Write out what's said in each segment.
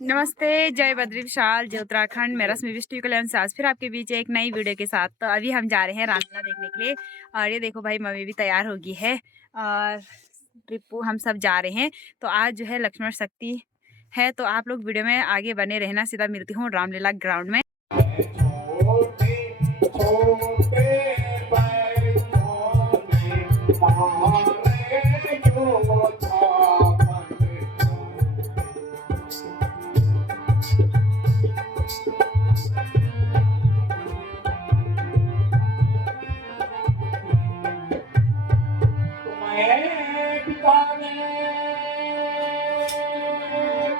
नमस्ते, जय बद्री विशाल, जय उत्तराखंड। मैं रश्मि विष्णु कल्याण से आज फिर आपके बीच एक नई वीडियो के साथ। तो अभी हम जा रहे हैं रामलीला देखने के लिए और ये देखो भाई मम्मी भी तैयार हो गई है और रिपू हम सब जा रहे हैं। तो आज जो है लक्ष्मण शक्ति है, तो आप लोग वीडियो में आगे बने रहना। सीधा मिलती हूँ रामलीला ग्राउंड में।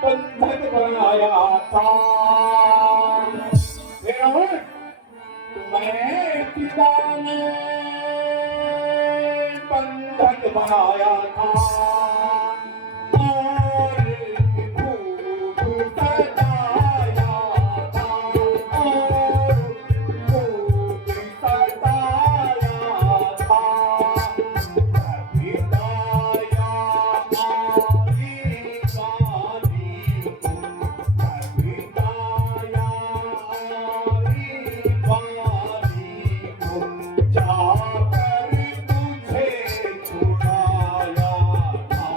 बंधन बनाया था मैं पिता ने बंधन बनाया था और खूब सताया था और खूब सताया था पिताया आली वाली पिताया आली वाली को जाकर तुझे छुड़ाया था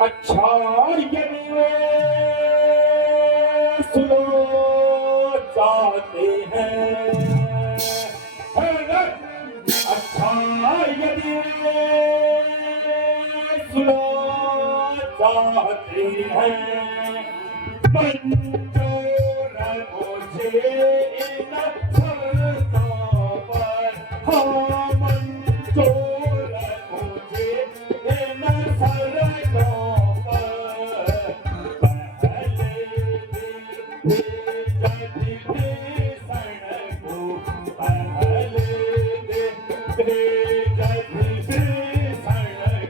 अच्छा यदि वे सुनो चाहते हैं अच्छा यदि वे सुनो चाहते हैं मंजूर मुझे इन शर्तों पर हाँ मंजूर मुझे इन शर्तों पर पहले भीषण को पहले भीषण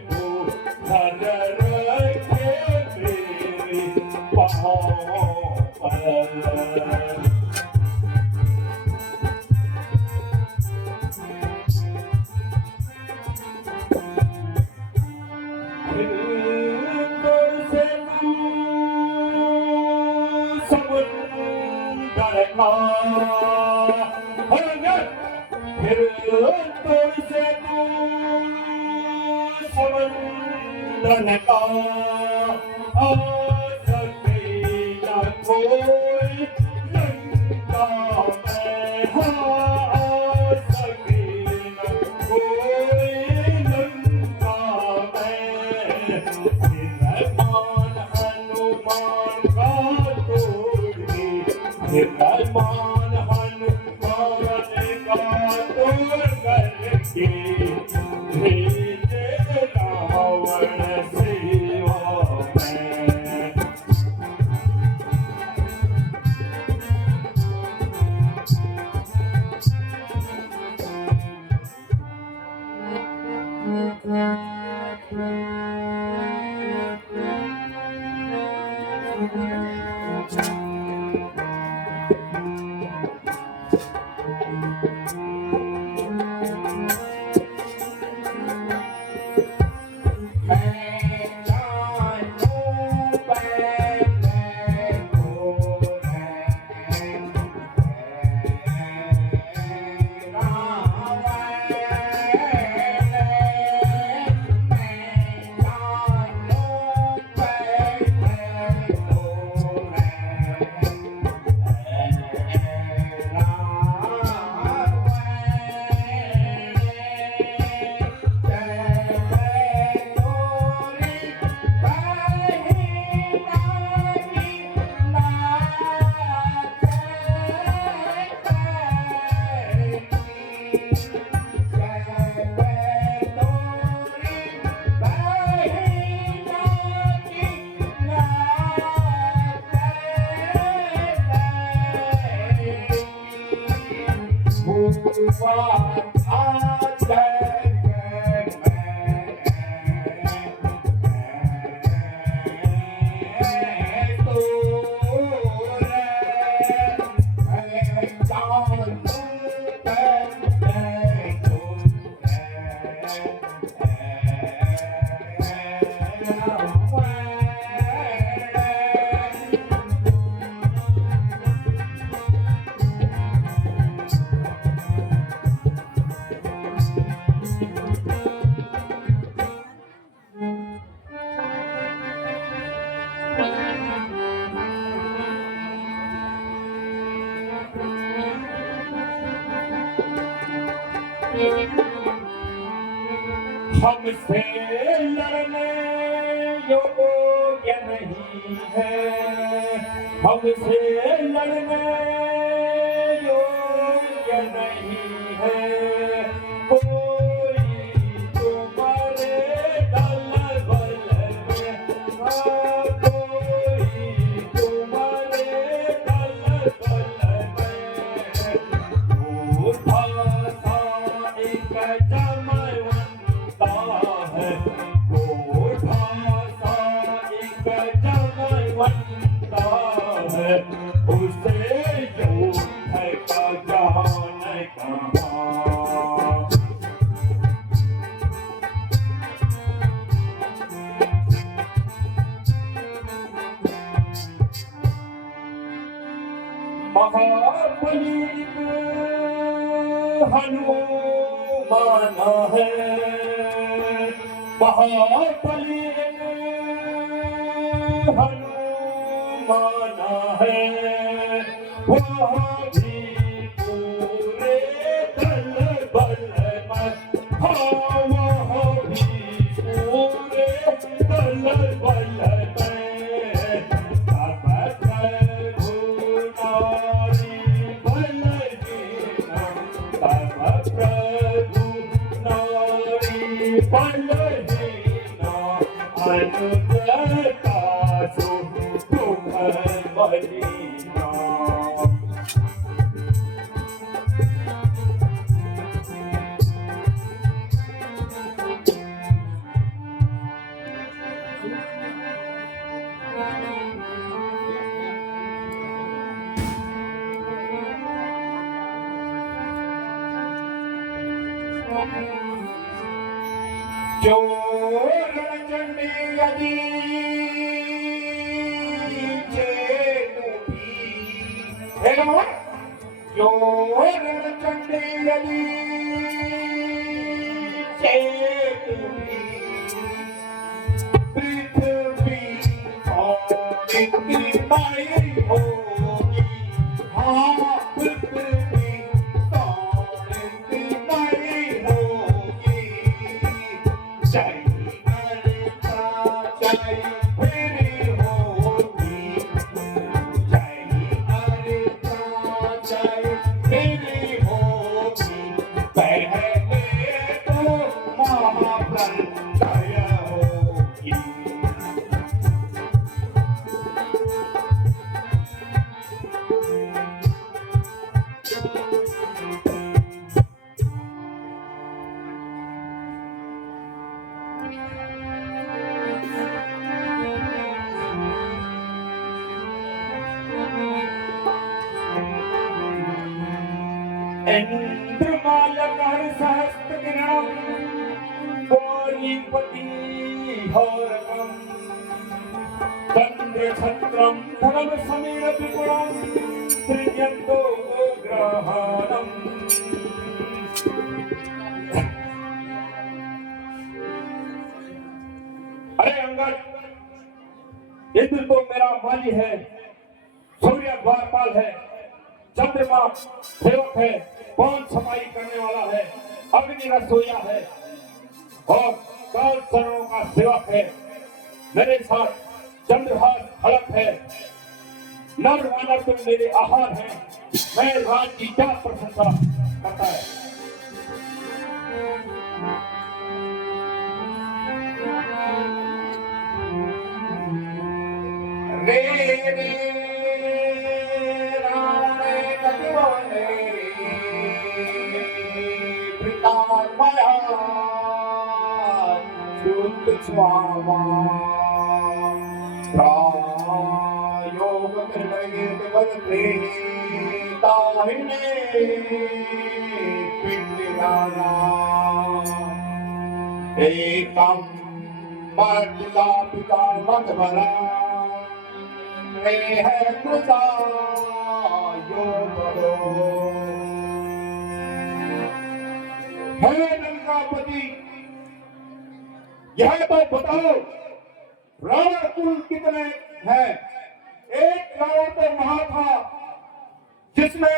को घर रखे मेरे पाँव पर समुद्र का फिर तुझसे तू समुद्र का आ सके न कोई लंका में आ सके न कोई लंका में हनुमान का तोड़े हनुमान का तोड़ करके भेजे रावण सेवा में हमसे लड़ने योग्य नहीं है, हमसे लड़ने योग्य नहीं है कोई तुम्हारे दल बल में, हाँ, कोई तुम्हारे दल बल में। झूठा सा एक जमवंता है, झूठा सा एक जमवंता है, उसे झूठ का जान कहाँ। महाबली हनुमान है, महाबली हनुमान है, वह भी पूरे दल बल में, हाँ, वह भी पूरे दल बल में। तब प्रभु नारी बलहीना, तब प्रभु नारी बलहीना, अनुग्रता सो तुम बलीना। जो रणचंडी यदि चेतुभी, हेलो, जो रणचंडी यदि चेतुभी, पृथ्वी सारी माई होगी, हाँ, पृथ्वी सारी माई होगी। जय गणता जय फिर होगी, जय गणता जय फिर होगी, पहले तो महाप्रलय होगी। इंद्रमालकर सहस्त्रकिरणं गौरीपति हौरकं, चंद्रछत्रं धनम समीर विपुलं, सृजन्तो ग्रहाणम्। अरे अंगद, इंद्र तो मेरा माली है, सूर्य द्वारपाल है, चंद्रमा सेवक है, पवन सफाई करने वाला है, अग्नि रसोईया है और काल चरणों का सेवक है। मेरे साथ चंद्रहास हड़प है, नर वानर तुम मेरे आहार हैं, मैं राज की क्या प्रशंसा करता है। रे रे स्वामा प्रायोग निर्णय ताहिने पिंडिदाना एकम माता पिता मत भरा रे है कृता योग है लंकापति, यह तो बताओ रावण कुल कितने हैं। एक रावण तो वहां था जिसने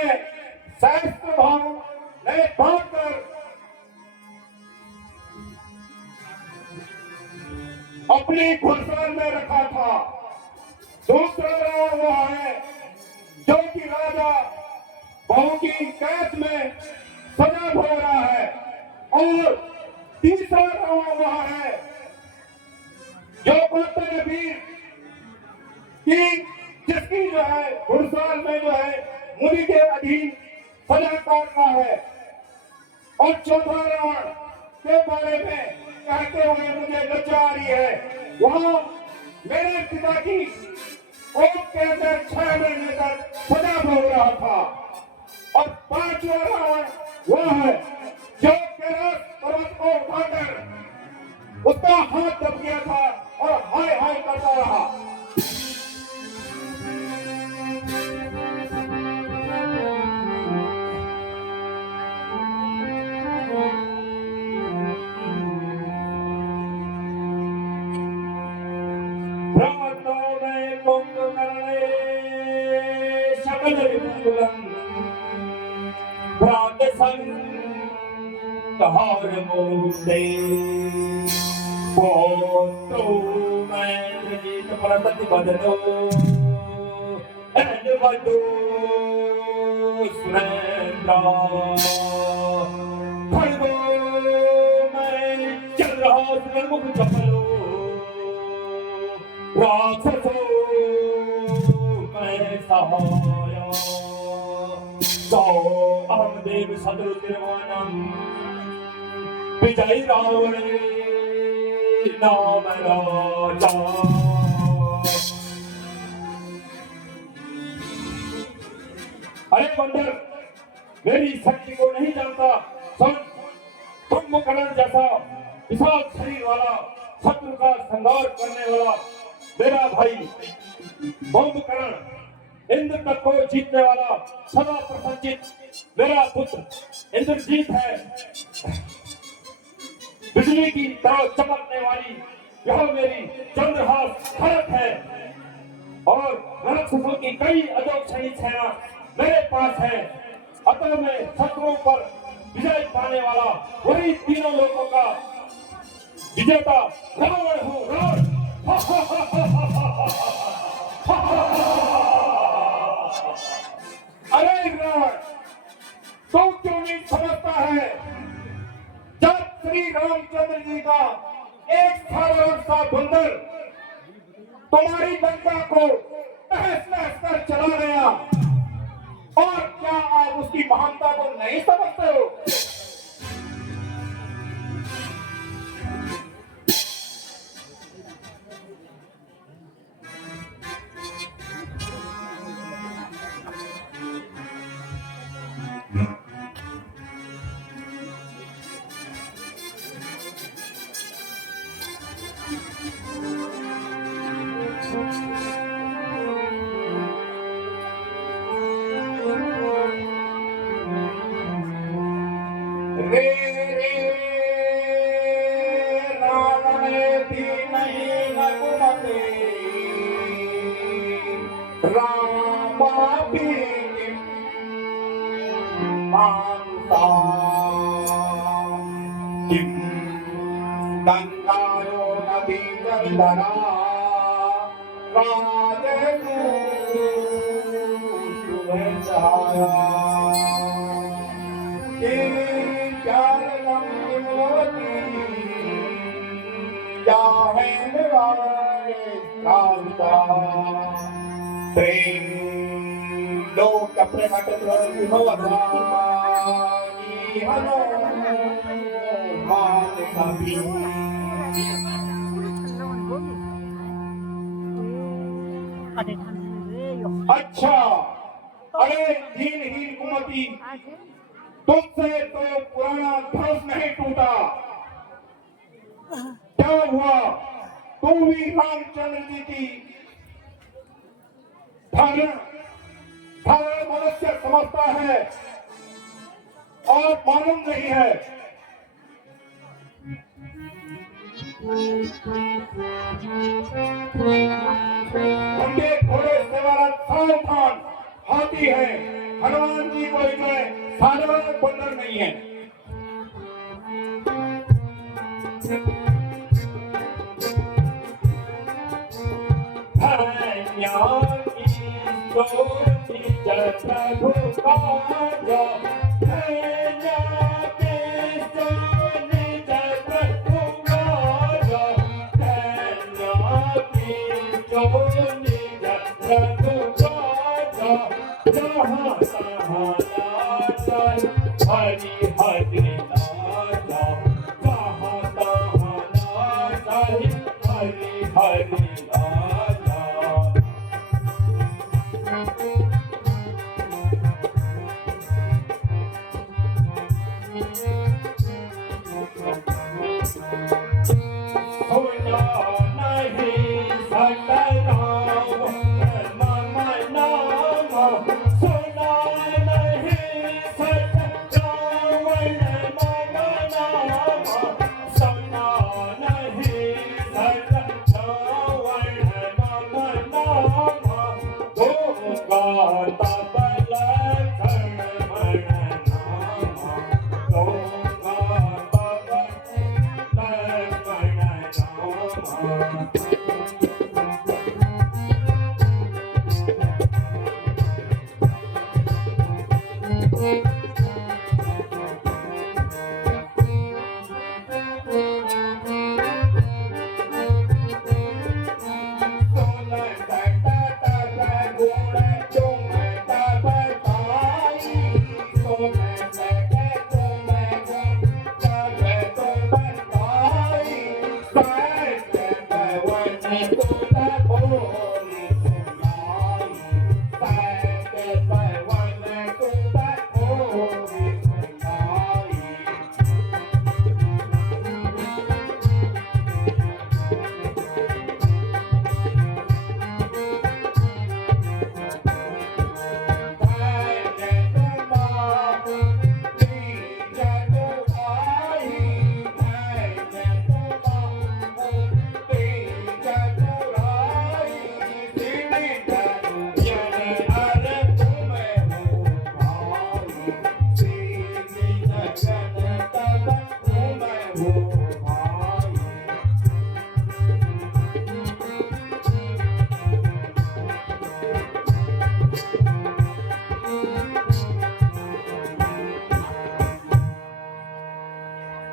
सहस्त्र भाव ने बांधकर अपनी घुड़सवार में रखा था। दूसरा रावण वह है जो कि राजा बहू की कैद में सजा भोग रहा है। और तीसरा रावण वह है जो कहते वीर कि जिसकी जो है घुड़सवार में जो है मुनि के अधीन सजा काटना है। और चौथा रावण के बारे में कहते हुए मुझे लज्जा आ रही है, वहां मेरे पिता की कोर्ट के अंदर 6 महीने तक सजा भोग रहा था। और पांचवा रावण वह है जो कैलाश पर्वत को उठाकर उसका हाथ दब गया था और हाय हाय करता रहा। देव सदरु निर्वाणम विजय रावण नाम राजा। अरे बंदर, मेरी शक्ति को नहीं जानता। सुन, कुंभकर्ण जैसा विशाल शरीर वाला शत्रु का संहार करने वाला मेरा भाई कुंभकर्ण, इंद्र तक को जीतने वाला सदा प्रसन्नचित मेरा पुत्र इंद्रजीत है। बिजली की तरह चमकने वाली यह मेरी चंद्रहास खड़क है। और राक्षसों की कई अजोगशाही सेना मेरे पास है। अतः मैं शत्रुओं पर विजय पाने वाला वही तीनों लोगों का विजेता रावण हूँ। रावण अरे रावण, तू क्यों नहीं समझता है? जब श्री रामचंद्र जी का एक साधारण सा बंदर तुम्हारी लंका को तहस नहस कर चला गया, और क्या आप उसकी महानता को नहीं समझते हो? रे रे रावण भी नहीं रघुमते, रामा भी मानता। किम गंगायो नदी जलधरा, राजू शुभ छाया। लोक प्रेमट अच्छा, अरे हीन हीन कुमति, तुमसे तो पुराना धनुष नहीं टूटा। क्या हुआ? तू भी रामचंद्र जी की धारण मनुष्य समझता है और मालूम नहीं है। उनके घोड़े सेवारत सावधान हाथी है। हनुमान जी को इसमें साधारण बंदर नहीं है।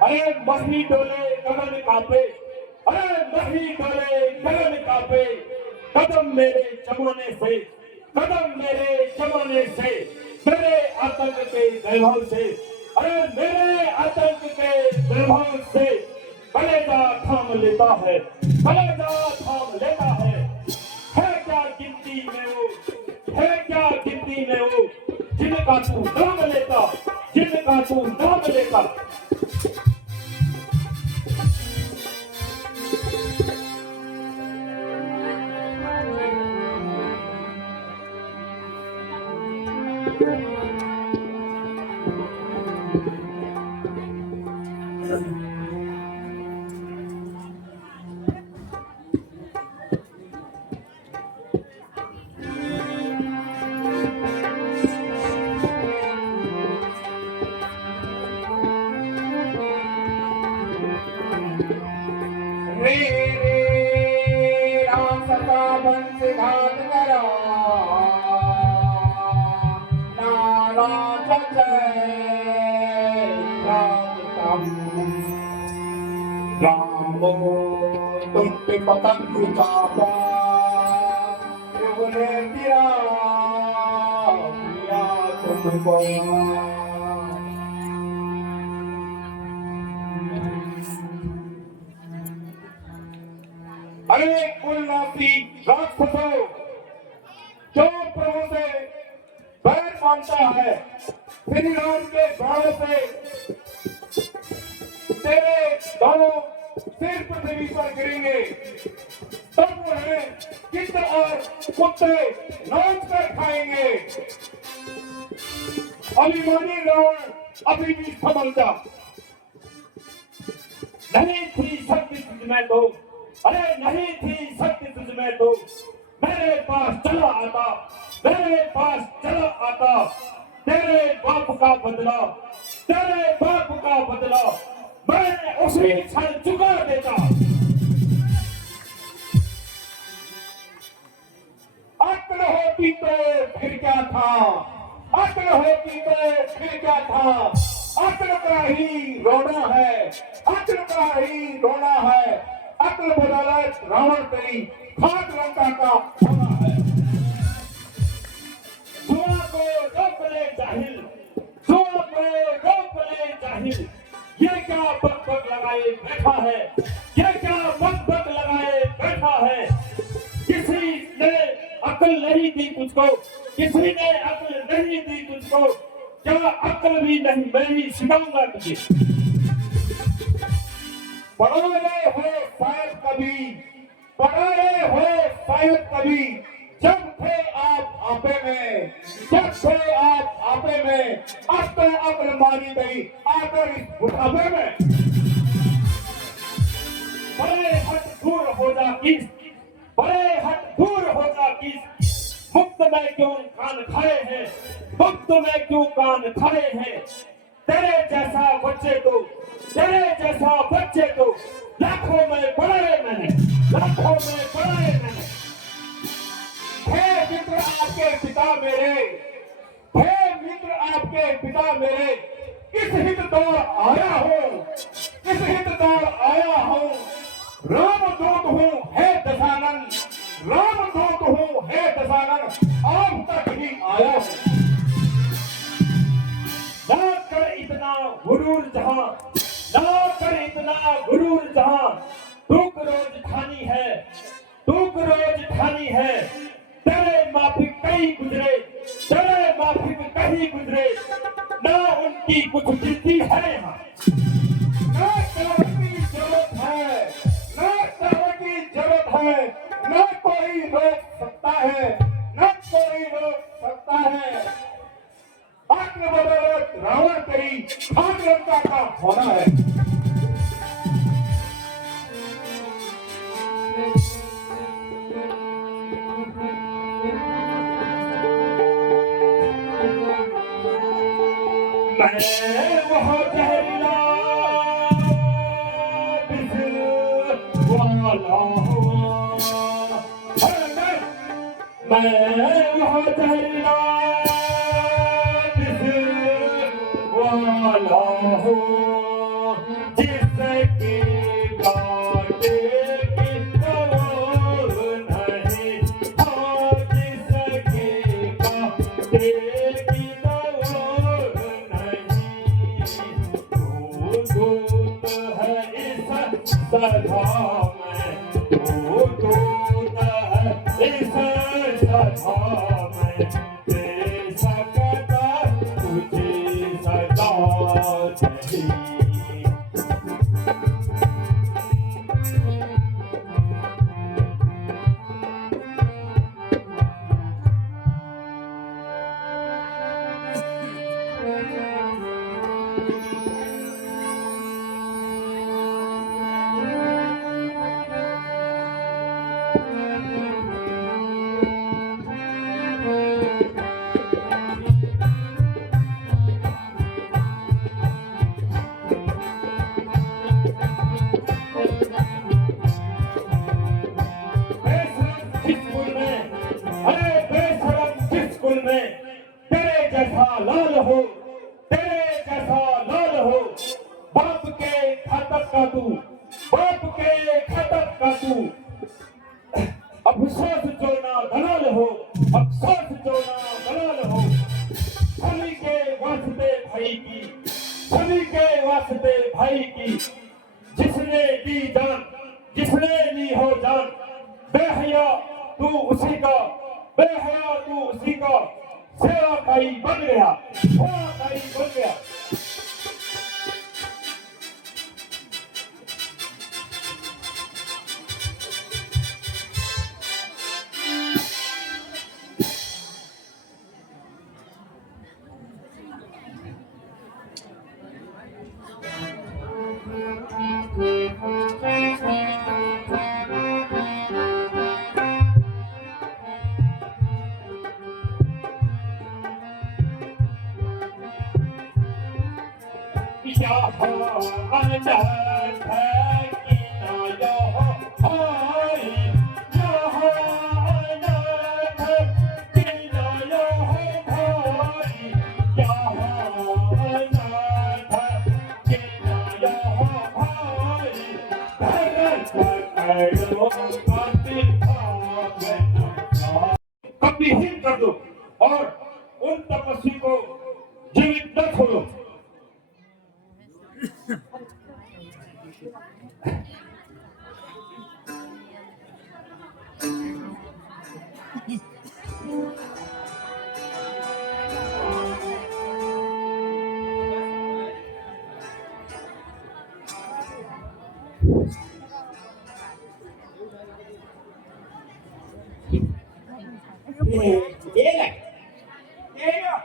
अरे मही डोले गगन कापे, अरे मही डोले गगन कापे, कदम मेरे जमाने से, कदम मेरे जमाने से, मेरे आतंक के वैभव से, अरे मेरे आतंक के वैभव से कलेजा थाम लेता है, कलेजा थाम लेता है क्या गिनती में वो, है क्या गिनती में वो, जिनका तू नाम लेता, जिनका तू नाम लेता। राम सदा वंश घात करा नाराज रामो तुम पे पतंग चापा युगले पिया पिया तुमको अरे कुलनाथी राक्षसों, जो प्रभु से बैर मानता है, श्री राम के बाणों से तेरे दोनों सिर पृथ्वी पर गिरेंगे, तब उन्हें गिद्ध और कुत्ते नोच कर खाएंगे। अभिमानी रावण अभी भी संभल जा, नहीं थी शक्ति तुझ में तो, अरे नहीं थी शक्ति तुझ में तो मेरे पास चला आता, मेरे पास चला आता, तेरे बाप का बदला, तेरे बाप का बदला मैं उसी क्षण चुका देता। अक्ल होती तो फिर क्या था, अक्ल होती तो फिर क्या था, अक्ल का ही रोना है, अक्ल का ही रोना है, अक्ल बदौलत रावण करी खाक लंका का होना है। जुआ को रोक ले जाहिल, जुआ को रोक ले जाहिल, ये क्या बक बक लगाए बैठा है, ये क्या बक बक लगाए बैठा है। किसी ने अक्ल नहीं दी तुझको, किसी ने अक्ल नहीं दी तुझको, क्या अक्ल भी नहीं मेरी सिखाऊंगा तुझे। पढ़ाए हो शायद कभी, पढ़ाए हो शायद कभी, जब थे आप आपे में, जब थे आप आपे में, अब तो अक्ल मारी गई आकर इस बुढ़ापे में। बड़े हट दूर हो जा किस, बड़े हट दूर हो जा किस, मुक्त में क्यों कान खाए हैं, मुक्त में क्यों कान खाए हैं। तेरे जैसा बच्चे तो, तेरे जैसा बच्चे तो लाखों में पढ़ाए मैंने, लाखों में पढ़ाए मैंने। हे मित्र आपके पिता मेरे, हे मित्र आपके पिता मेरे, किस हित दौड़ आया हूँ, किस हित दौड़ आया हूँ। राम दूत हूँ है दशानन, राम दूत हूँ है दशानन, आप तक ही आया हूँ। ना कर इतना गुरूर जहां, ना कर इतना गुरूर जहां, दुख रोज ठानी है, दुख रोज ठानी है। तेरे माफिक कहीं गुजरे, तेरे माफिक कहीं गुजरे, ना उनकी कुछ गिनती है यहाँ। ना कावड़ की जरूरत है, ना कावड़ की जरूरत है, ना कोई रोक सकता है, ना कोई रोक सकता है। अक्ल बदौलत रावण करी खाक लंका का होना है। मैं वह जहरीला बिस वाला हूँ, मैं वह जहरीला बिस वाला हूँ, जिसके काटे की तोड़ नहीं, हाँ जिसके काटे की तोड़ नहीं। तू दूत है इस सभा में, तू दूत है इस सभा में, दे सकता तुझे सदा नहीं। तेरे जैसा लाल हो, तेरे जैसा लाल हो, बाप के खातक का तू, बाप के खातक का तू। अफसोस जो ना दलाल हो, अफसोस जो ना दलाल हो। सभी के वास्ते भाई की, सभी के वास्ते भाई की, जिसने दी जान, जिसने ली हो जान, बेहया तू उसी का, बेहया तू उसी का सेवा काई बन गया, सेवा काई बन गया। किसी को जीवित न छोड़ो। ये này ये đó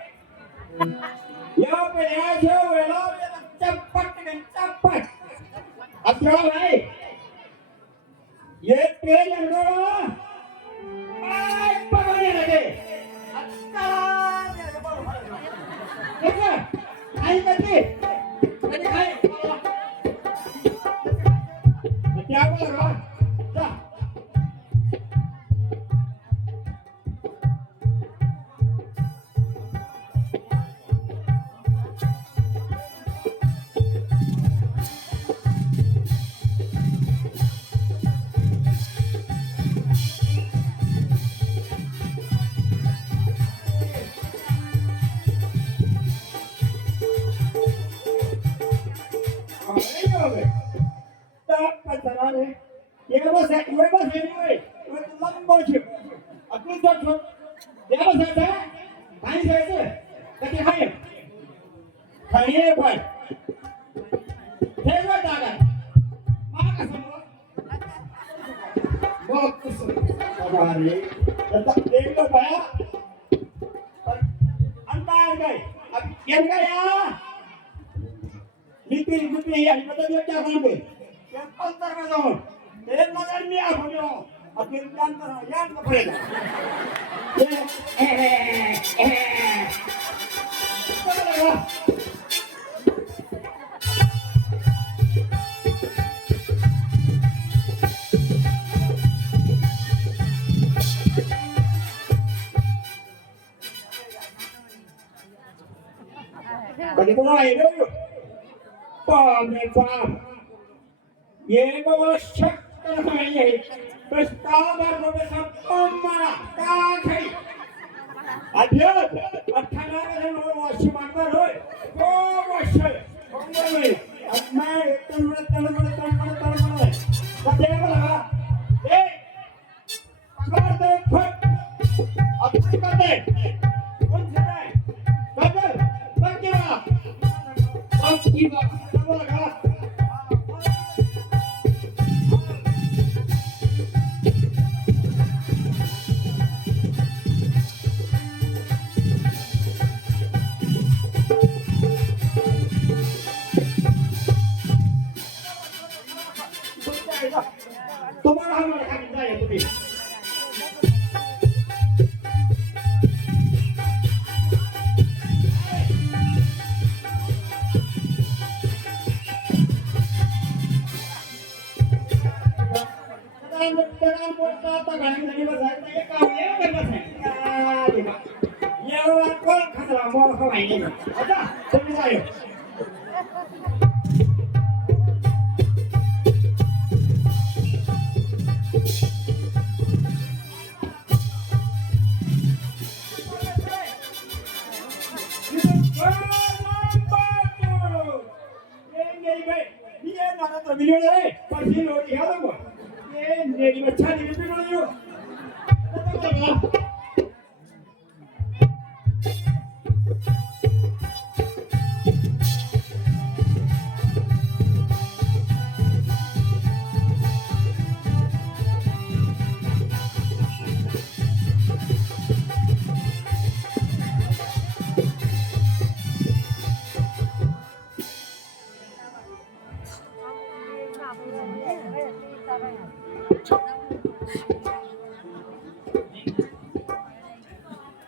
vô về nhà vô về lo chăm bắt cái chăm bắt anh cho này ये तेरे लड़को ai पकड़ने लगे अच्छा देखा आई करती अरे आई क्या बोल रहा जा Bagi pemain itu, pemirsa, Yego Shakti, Pestawan Profesor Omar Kaki, Adios, Atana dan Washington Roy, Washington, Kongoi, Atmai, Teman-teman, Bagaimana? Kabar dekat, apa kabar? Kunjungan, kabar, bagaimana? Bagaimana? तुम्हारा हमारा खाना है तुम्हें Jangan buat kata ganti dari bahasa saya kau ya bahasa ya orang kau kata mau kau ini ada semua saya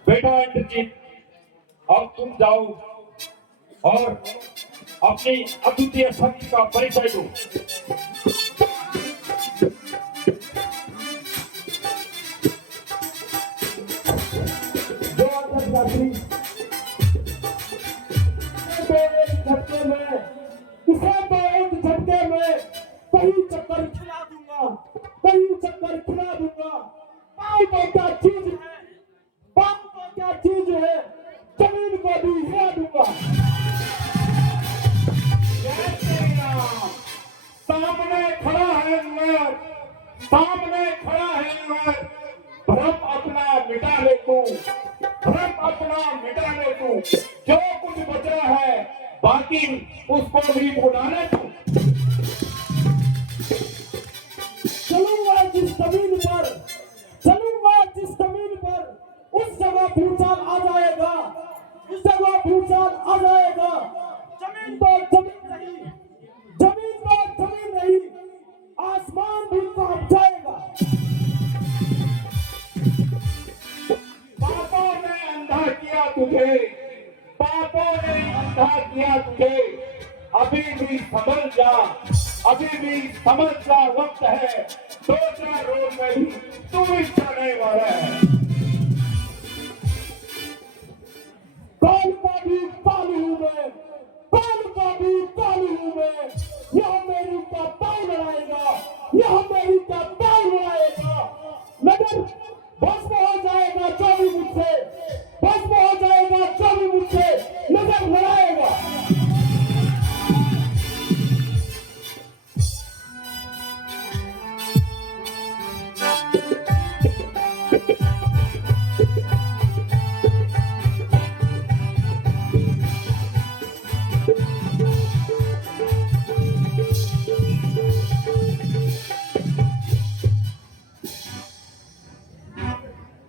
बेटा इंद्रजीत अब तुम जाओ और अपनी अद्वितीय शक्ति का परिचय दो कहीं चक्कर खिला दूंगा पाँव को क्या चीज है जमीन को अभी हिला दूंगा। जय श्री राम। सामने खड़ा है अंवर, सामने खड़ा है अंवर। भ्रम अपना मिटा ले तू, भ्रम अपना मिटा ले तू। जो कुछ बचा है बाकी उसको भी भुला ले तू। चलूंगा जिस जमीन पर, चलूंगा जिस जमीन पर, उस जगह भूचाल आ जाएगा, उस जगह भूचाल आ जाएगा। जमीन तो जमीन नहीं, जमीन तो जमीन नहीं, आसमान भी कांप जाएगा। पापों ने अंधा किया तुझे, पापों ने अंधा किया तुझे। अभी भी समझ जा, अभी भी समझ जा, वक्त है। 2-4 रोज में भी तू ही जाने वाला है। काल का भी काल हूं मैं, काल का भी काल हूं मैं। यह मेरी का पाँव लड़ाएगा, यह मेरी का पाँव लड़ाएगा। मगर भस्म हो जाएगा जो भी मुझसे, भस्म हो जाएगा जो भी मुझसे नजर लड़ाएगा।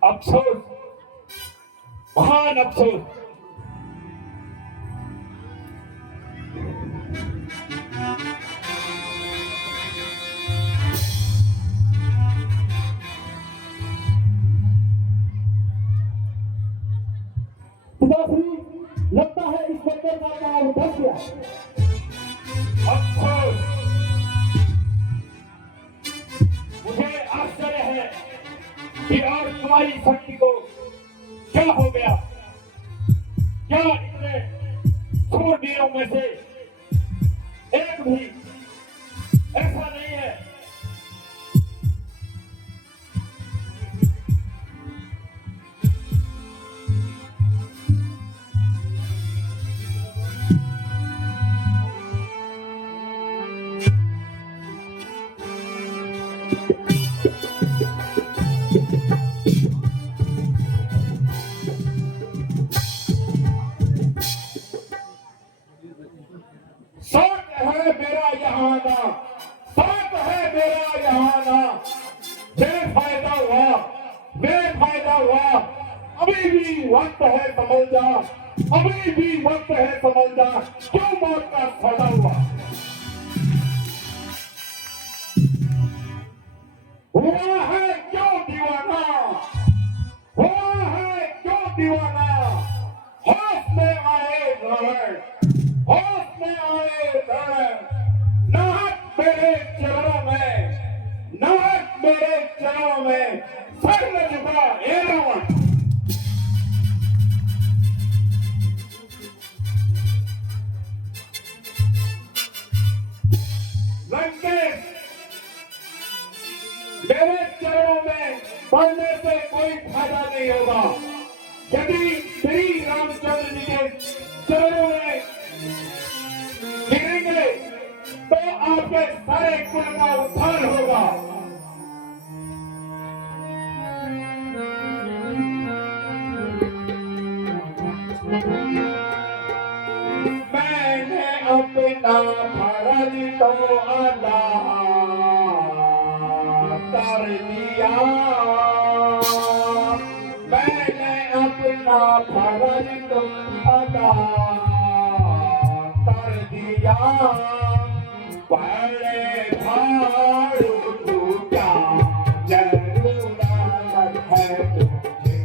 अफसोस, महान अफसोस। पिताश्री, लगता है इस बच्चे का काम बच गया। अफसोस, मुझे आश्चर्य है कि और तुम्हारी शक्ति को क्या हो गया। क्या इतने शूरवीरों में से एक भी ऐसा नहीं है शौक है मेरा यहाँ आना, शौक है मेरा यहाँ आना। बेफायदा हुआ, बेफायदा हुआ। अभी भी वक्त है समझ जा, अभी भी वक्त है समझ जा। क्यों मौत का सौदा हुआ। हुआ है क्यों दीवाना, हुआ है क्यों दीवाना। होश में आए लड़, होश में आए लड़। नाहक मेरे चरणों में, नाहक मेरे चरणों में सर न झुका ए रावण। लंकेश, मेरे चरणों में पढ़ने से कोई फायदा नहीं होगा। यदि श्री रामचंद्र जी के चरणों में गिरेंगे तो आपके सारे कुल का उद्धार होगा। मैंने अपना फर्ज तो अदा कर दिया, मैंने अपना फर्ज तो अदा कर दिया। पहले भाड़ू तू क्या जरूरत है तुझे,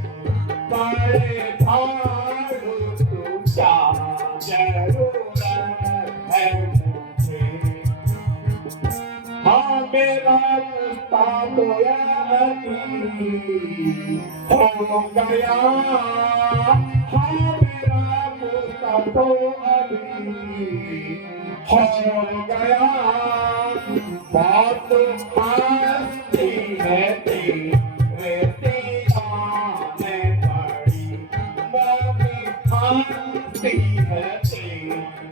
पहले भाड़ू तू क्या जरूरत है मुझे। हाँ मेरा मुस्ता तो हो गया, हाँ मेरा मुस्ता तो अभी हो गया। बात हंसती है तेरे तेरा में पड़ी, मम्मी लगती है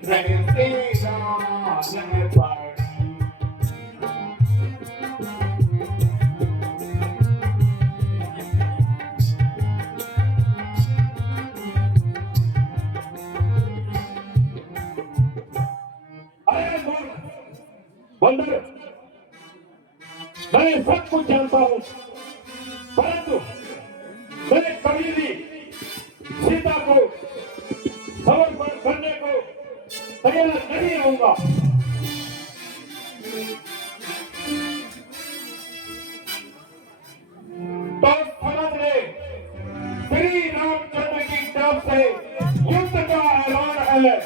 रहती रान पड़ी। अरे बंदर, मैं सब कुछ जानता हूँ, परंतु मैंने कभी भी सीता को समर्पण करने को तैयार नहीं रहूंगा। तो समझ ले, श्री रामचंद्र की तरफ से युद्ध का ऐलान है।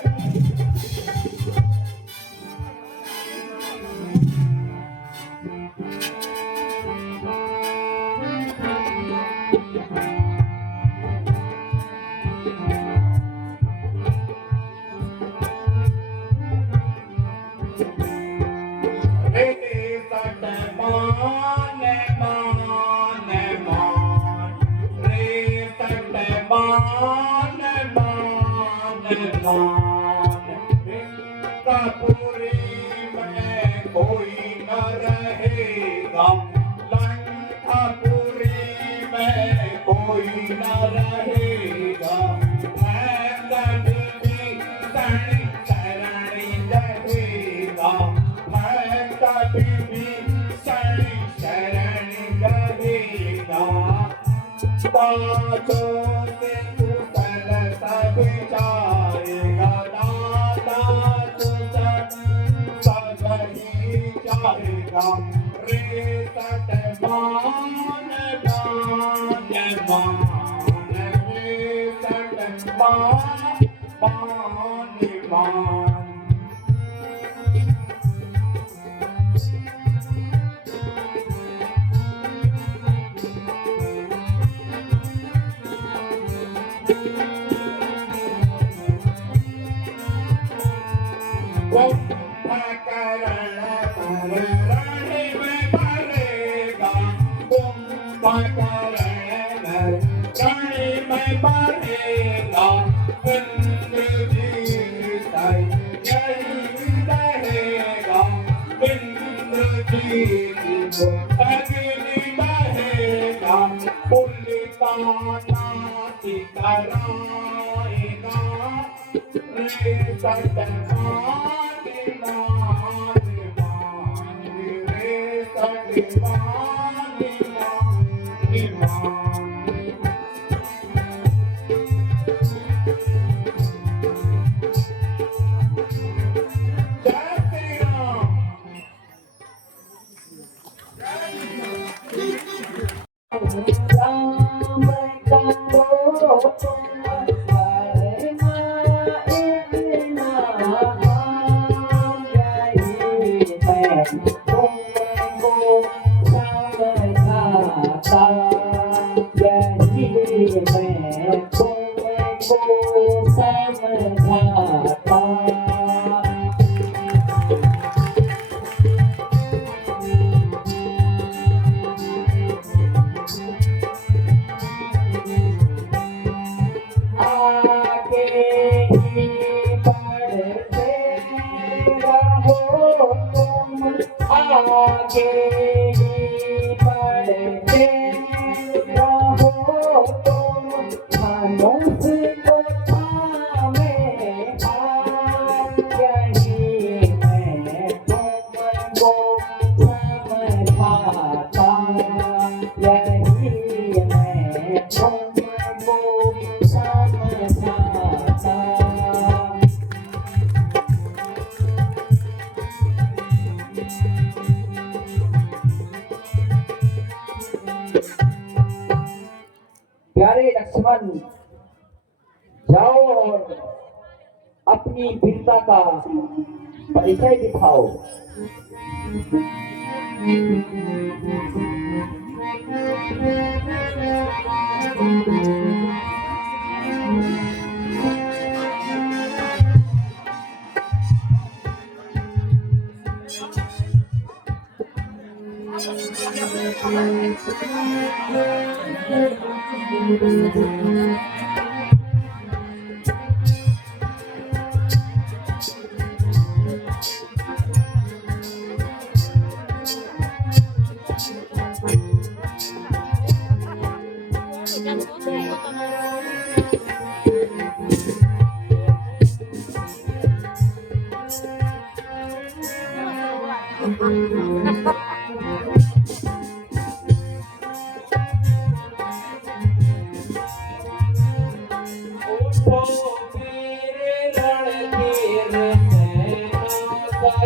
प्यारे लक्ष्मण, जाओ और अपनी वीरता का परिचय दिखाओ।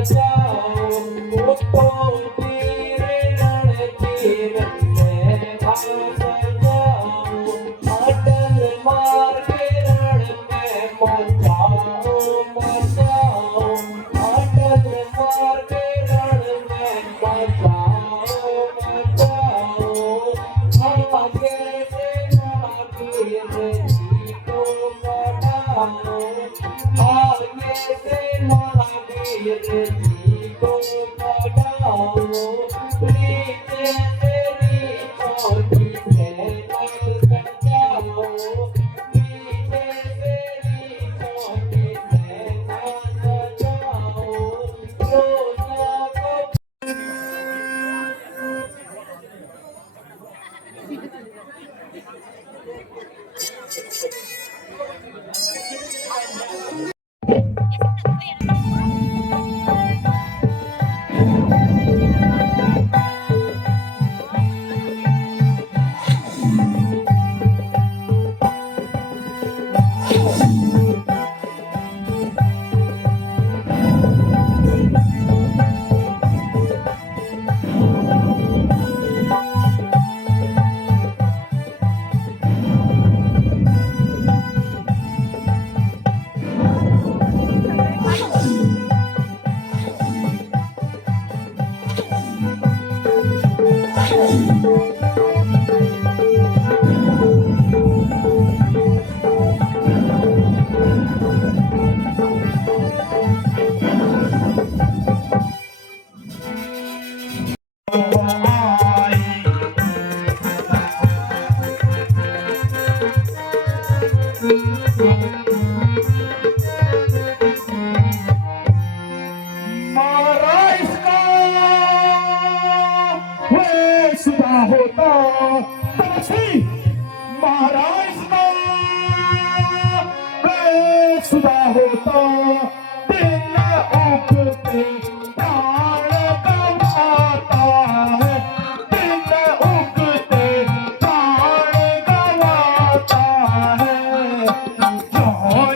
जाओ वो तो तीर रण तीर में भास जाओ अटल मार के रण में मचाओ मचाओ अटल मार के रण में मचाओ मचाओ आगे से महावीर जी को बढ़ाओ आगे से महावीर जी को बढ़ाओ नीचे से नीचों की सेना सजाओ नीचे से नीचों की सेना सजाओ रोजा को मारा इसका वेशुदा होता तपस्वी मारा इसका वेशुदा होता दिन उगते प्राण गवाता है दिन उगते प्राण गवाता है जो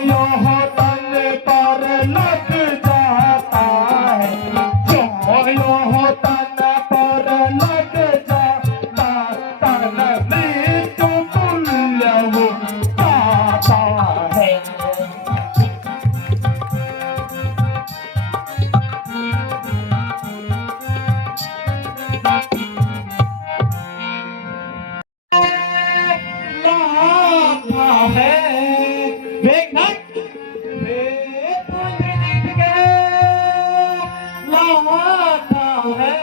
यहाँ तन पर लग जाता है जो यहाँ तन पर लग जाता तन मृत्यु तुल्य हो पाता है लाता है वेगनट वे पुण्य के लाता है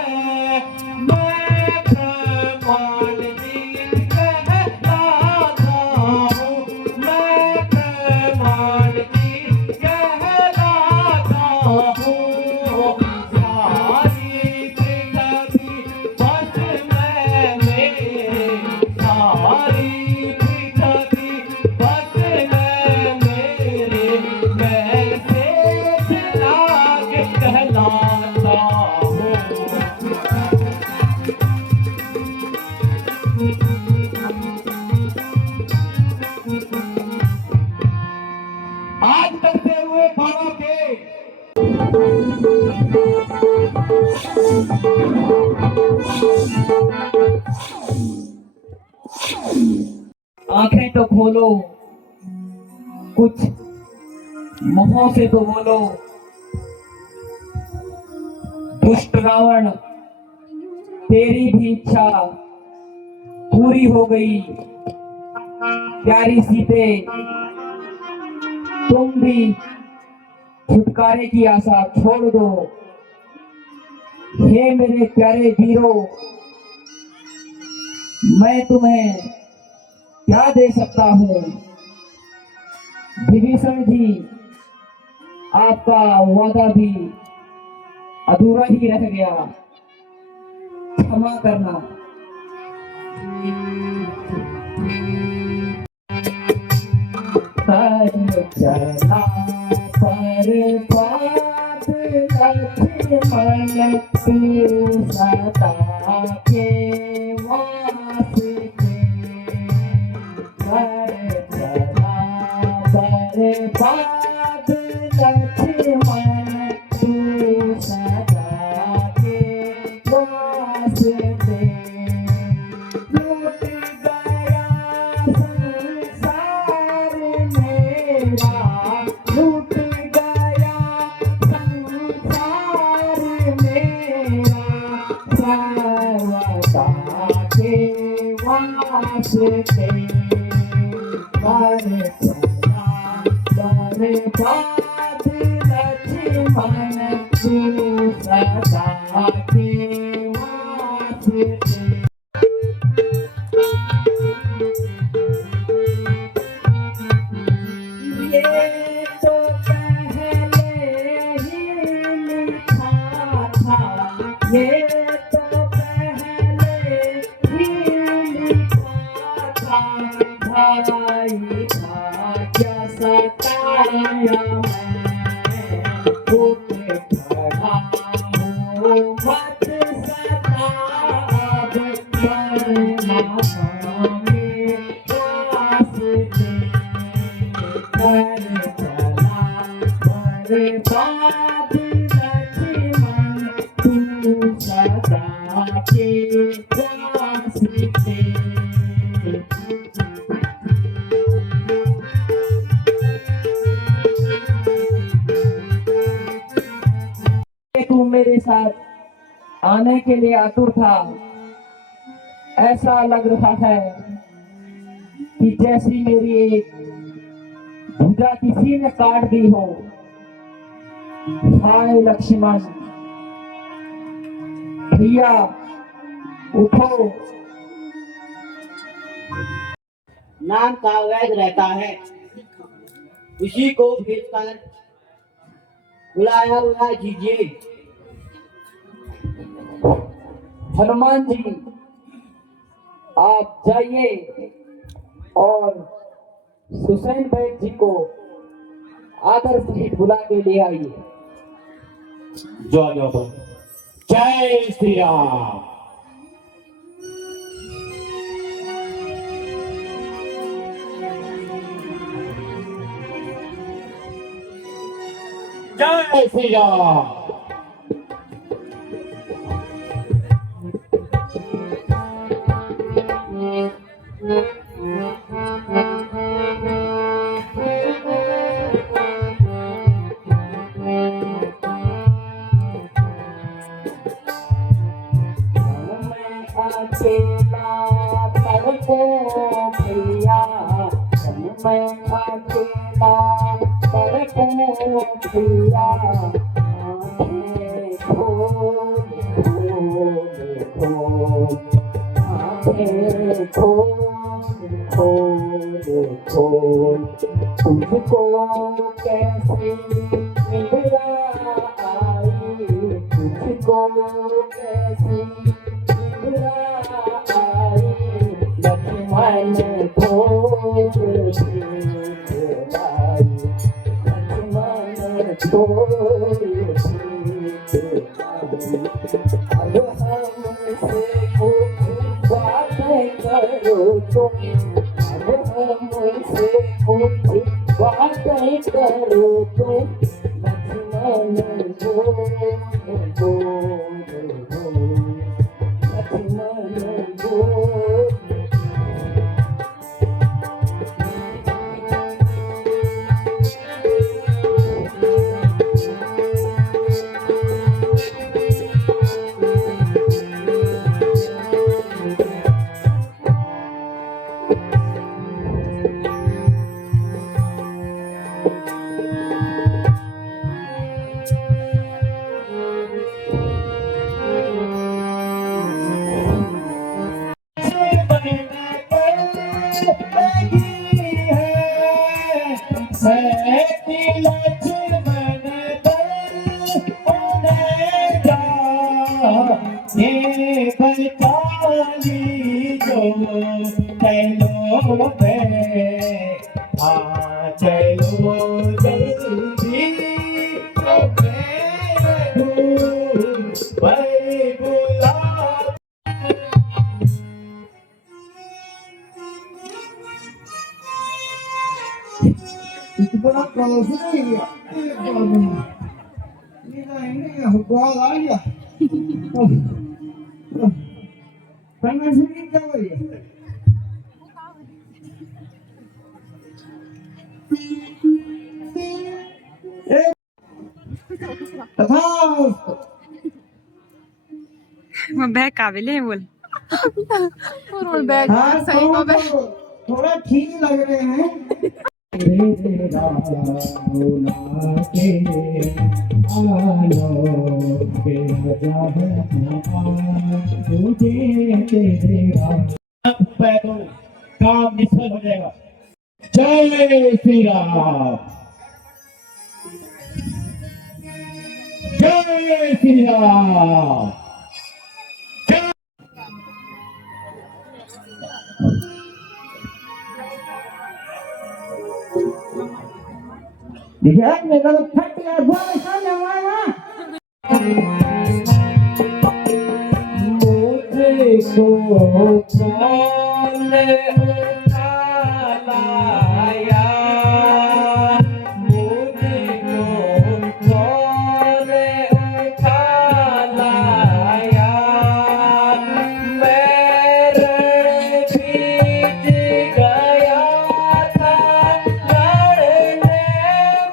मैं प्रमाण दीन कहलाता हूँ मैं प्रमाण दीन कहलाता हूँ सारी पृथ्वी बस मैं मेरे सारी पृथ्वी बस मैं मेरे मैं शेष नाग कहलाता हूँ आज तक से हुए बाबा के आंखें तो खोलो कुछ मुंहों से तो बोलो दुष्ट रावण तेरी भी इच्छा पूरी हो गई प्यारी सीते तुम भी छुटकारे की आशा छोड़ दो हे मेरे प्यारे वीरों मैं तुम्हें क्या दे सकता हूँ विभीषण जी आपका वादा भी अधूरा ही रह गया क्षमा करना चला पर पाद लक्ष्मण तू सदा के वास्ते चला पर पाद लक्ष्मण तू सदा साथ लक्ष्मण तू सदा के वास्ते। ये तो पहले ही लिखा था, ये तो पहले ही लिखा था, भाई था क्या सताया मैं, उठ खड़ा हूँ मत सता अब, मरना मांगे वास्ते। बर्बाद लक्ष्मण तू सदा के वास्ते। तू मेरे साथ आने के लिए आतुर था, ऐसा लग रहा है कि जैसी मेरी एक भुजा किसी ने काट दी हो। हाय लक्ष्मण, भैया उठो। नाम का वैद रहता है, उसी को भेजकर बुलाया हुआ कीजिए। हनुमान जी आप जाइए और सुसैन बैठ जी को आदर से बुला के ले आइए। जाओ तो जय श्री राम। जय श्री राम। अकेला तड़पो भैया, मैं अकेला तड़पो भैया, आँखें खोल खोल आँखें खोल खोल, तुझको कैसी निंद्रा आई, तुझको कैसी लक्ष्मण खोज लाई, लक्ष्मण खोज अब हमसे कुछ बातें करो तुम, अब हमसे कुछ बातें करो तुम, लक्ष्मण ये बचाली जो चलो मैं चलो जल्दी तो मैं बुला bड़ा क्लोज नहीं है ये हुआ आया पन्ना से नहीं क्या हुई बैग काबिल है बोल। हाँ, थोड़ा ठीक लग रहे हैं तेरा बुला के आलो के मजा है मुझे तेरा तो काम निष्फल हो जाएगा। जय श्री राम, जय श्री राम। देखिए मेरा तो फट गया बहुत सामने आया मुझको कौन उठा लाया, मुझको कौन उठा लाया, मैं रण बीच गया था लड़ने,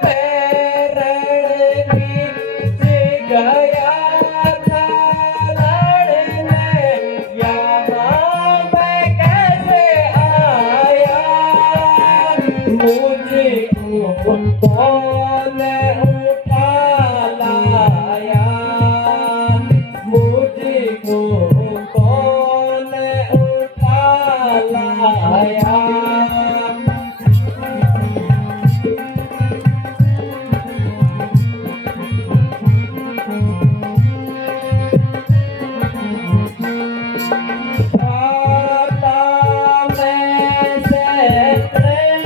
मैं रण बीच गया था लड़ने, यहाँ मैं कैसे आया, मुझको कौन उठा लाया, मुझको कौन उठा लाया। प्राता में से प्रेम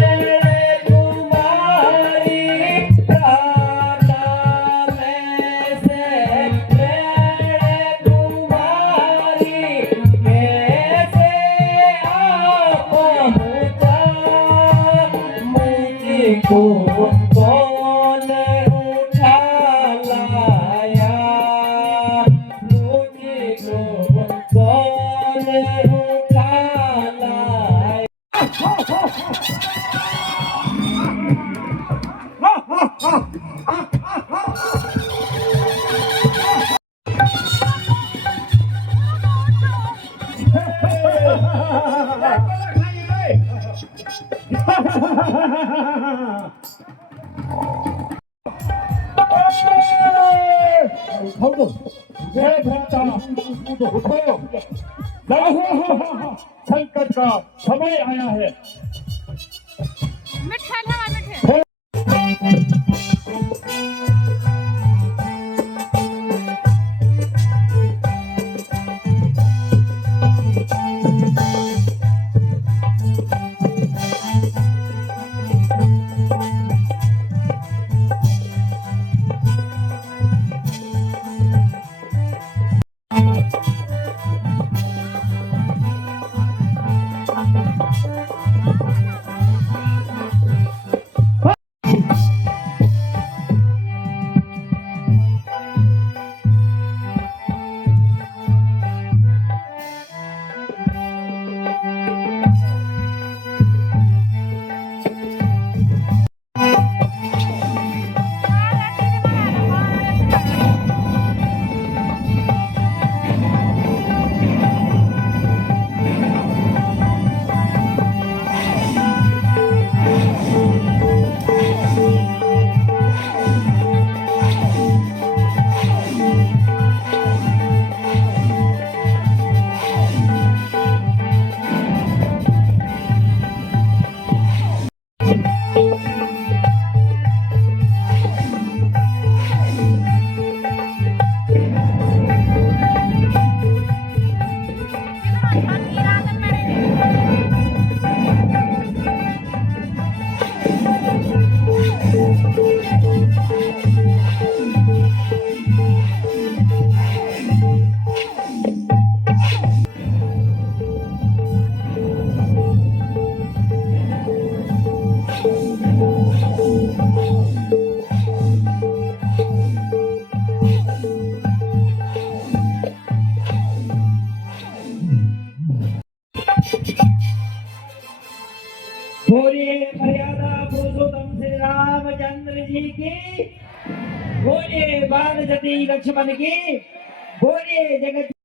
तुम्हारी, प्राता में से प्रेम तुम्हारी, कैसे आ पहुँचा, मुझको कौन उठा लाया, मुझको कौन उठा लाया। संकट का समय आया है। मिठाई हवा मिठाई बोलिए मर्यादा पुरुषोत्तम श्री रामचंद्र जी की, बोलिए बाल सती लक्ष्मण की, बोलिए जगत